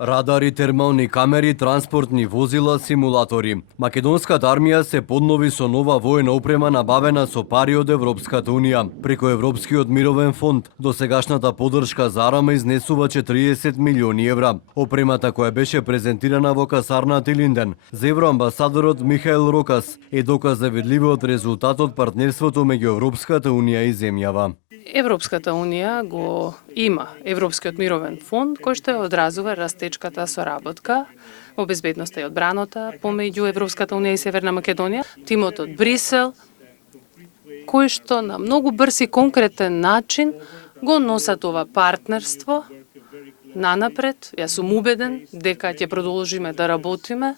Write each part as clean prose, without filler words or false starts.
Радари, термални камери, транспортни возила, симулатори. Македонската армија се поднови со нова војна опрема набавена со пари од Европската Унија. Преку Европскиот мировен фонд, досегашната поддршка за арма изнесува 40 милиони евра. Опремата која беше презентирана во касарната Илинден за евроамбасадорот Михаил Рокас е доказ за видливиот резултат од партнерството меѓу Европската Унија и земјава. Европската Унија го има Европскиот мировен фонд кој што одразува растечката соработка во безбедноста и одбраната помеѓу Европската Унија и Северна Македонија. Тимот од Брисел кој што на многу брз и конкретен начин го носат ова партнерство нанапред. Јас сум убеден дека ќе продолжиме да работиме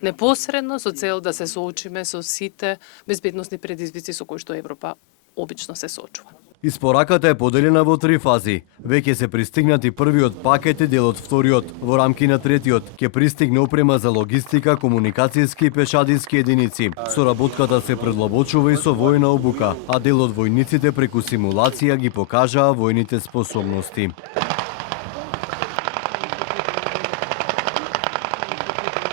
непосредно со цел да се соочиме со сите безбедносни предизвици со кои што Европа обично се соочува. Испораката е поделена во 3 фази. Веќе се пристигнати првиот пакет и дел од вториот. Во рамки на третиот ќе пристигне опрема за логистика, комуникацијски и пешадиски единици. Соработката се предлабочува и со војна обука, а дел од војниците преку симулација ги покажаа војните способности.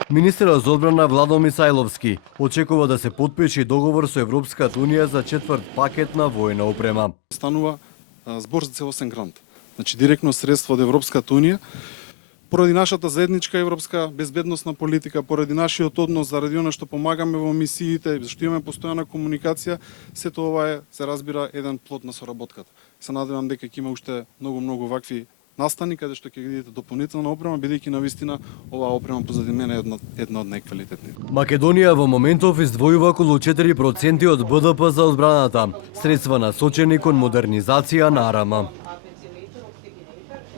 Министерот за одбрана Владо Мисајловски очекува да се потпише договор со Европската Унија за 4 пакет на војна опрема. Станува збор за целосен грант. Значи директно средство од Европската Унија поради нашата заедничка европска безбедносна политика, поради нашиот однос, заради она што помагаме во мисиите, што имаме постојана комуникација, сето ова се разбира еден плод на соработката. Се надевам дека ќе има уште многу вакви настани каде што ќе видите дополнителна опрема, бидејќи навистина оваа опрема позади мене е една од најквалитетни. Македонија во моментов издвојува околу 4% од БДП за одбраната, средства насочени кон модернизација на арма.